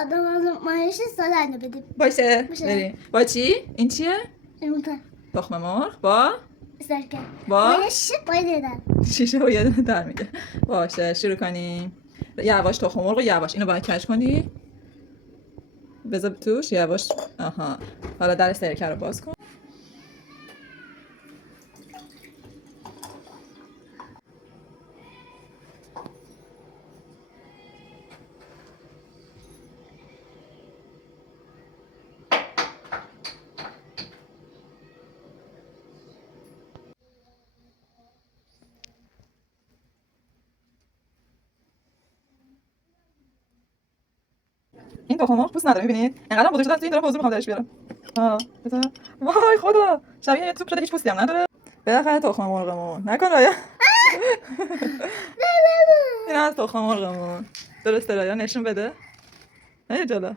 آدم از مایش سالنه بدیم. باشه بریم. با چی؟ این چیه؟ یمونتا تخم مرغ با سرکه با مایش باید دادم. شیشه و یه دونه در میگه. باشه شروع کنیم. یواش تخم مرغ یواش اینو باید کج کنی. بذار توش یواش. آها حالا در سرکه رو باز کن. این تخم مرغ پوست نداره می‌بینید؟ اینقدر بزرگ شده است این داره حضور می‌خوام درش بیارم. بذار. وای خدا. شبیه یه توپ شده هیچ پوستی هم نداره. بالاخره تخم مرغمون. نکن رایا. این از تخم مرغمون. درسته رایا نشون بده. نه جلو.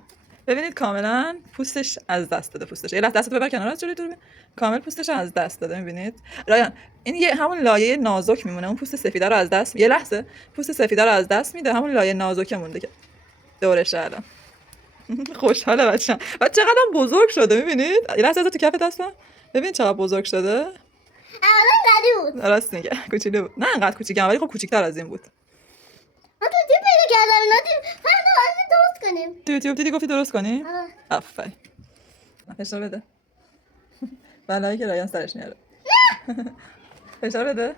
ببینید کاملا پوستش از دست داده پوستش. یه لحظه دستتو ببر کنار از جلوی دوربین. کامل پوستش از دست داده می‌بینید؟ رایان این یه همون لایه نازک میمونه. اون پوست سفیده رو از دست یه لحظه پوست سفیده رو از دست میده. همون لایه نازک مونده که دورش الان. خوشحاله بچه‌م. بعد چقدر بزرگ شده می‌بینید؟ یه لحظه تو کف دستم. ببین چقدر بزرگ شده. اولا قدی بود. راست میگه. کوچولو بود. نه انقدر کوچیکه ولی خب کوچیک‌تر از این بود. ما تو یوتیوب پیدا کردم اینا فردا درست کنیم. تو یوتیوب دیدی گفتی درست کنی؟ آه. آفرین. فشار بده. بلایی که رایان سرش میاره. فشار بده.